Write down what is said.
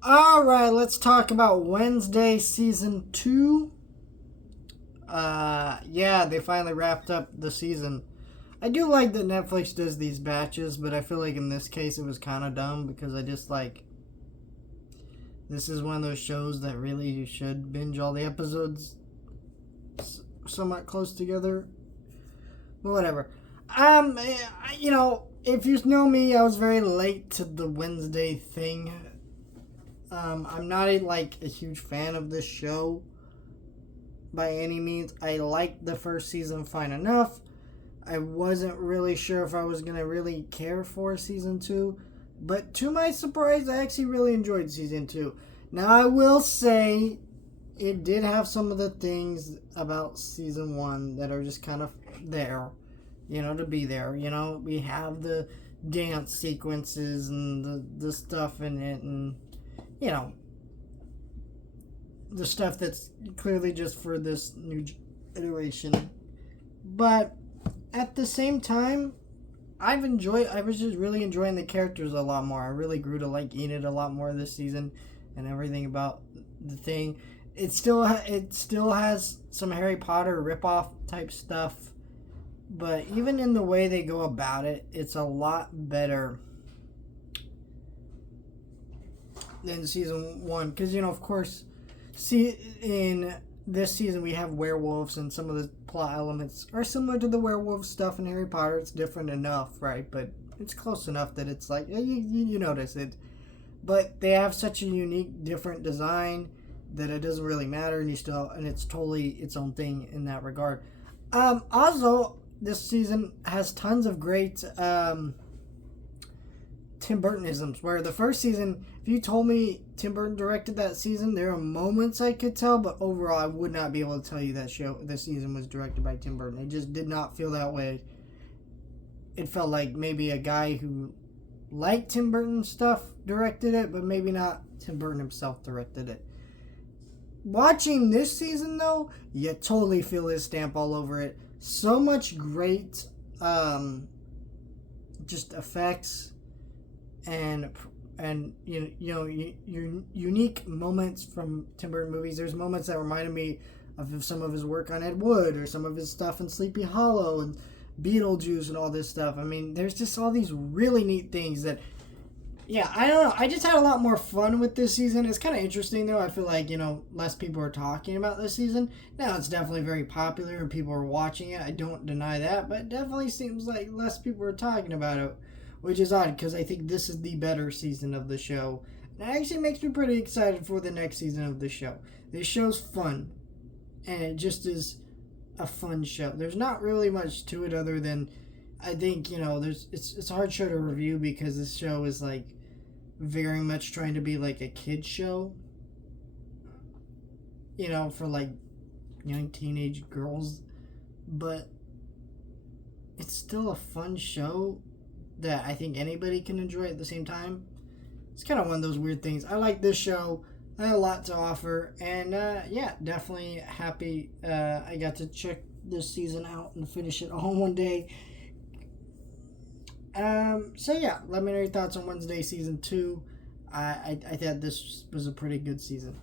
All right, let's talk about Wednesday season 2. Yeah, they finally wrapped up the season. I do like that Netflix does these batches, but I feel like in this case it was kind of dumb because I just like this is one of those shows that really you should binge all the episodes somewhat close together. But whatever. If you know me, I was very late to the Wednesday thing. I'm not a huge fan of this show by any means. I liked the first season fine enough. I wasn't really sure if I was gonna really care for season 2, but to my surprise, I actually really enjoyed season 2. Now I will say it did have some of the things about season 1 that are just kind of there, to be there. We have the dance sequences and the stuff in it, and you know, the stuff that's clearly just for this new iteration. But at the same time, I was just really enjoying the characters a lot more. I really grew to like Enid a lot more this season, and everything about the thing. It still has some Harry Potter ripoff type stuff, but even in the way they go about it, it's a lot better than season 1. Because of course, see in this season we have werewolves, and some of the plot elements are similar to the werewolf stuff in Harry Potter. It's different enough, right? But it's close enough that it's like you notice it. But they have such a unique, different design that it doesn't really matter, and it's totally its own thing in that regard. Also, this season has tons of great Tim Burtonisms. Where the first season, if you told me Tim Burton directed that season, there are moments I could tell, but overall, I would not be able to tell you that this season was directed by Tim Burton. It just did not feel that way. It felt like maybe a guy who liked Tim Burton stuff directed it, but maybe not Tim Burton himself directed it. Watching this season, though, you totally feel his stamp all over it. So much great, just effects and unique moments from Tim Burton movies. There's moments that reminded me of some of his work on Ed Wood or some of his stuff in Sleepy Hollow and Beetlejuice and all this stuff. I mean, there's just all these really neat things that, yeah, I don't know. I just had a lot more fun with this season. It's kind of interesting, though. I feel like, less people are talking about this season. Now, it's definitely very popular and people are watching it. I don't deny that, but it definitely seems like less people are talking about it, which is odd because I think this is the better season of the show. And it actually makes me pretty excited for the next season of the show. This show's fun, and it just is a fun show. There's not really much to it other than I think it's a hard show to review because this show is like very much trying to be like a kid show, for like young teenage girls, but it's still a fun show that I think anybody can enjoy at the same time. It's kind of one of those weird things. I like this show. I had a lot to offer, and yeah, definitely happy I got to check this season out and finish it all in one day. So yeah, let me know your thoughts on Wednesday season 2. I thought this was a pretty good season.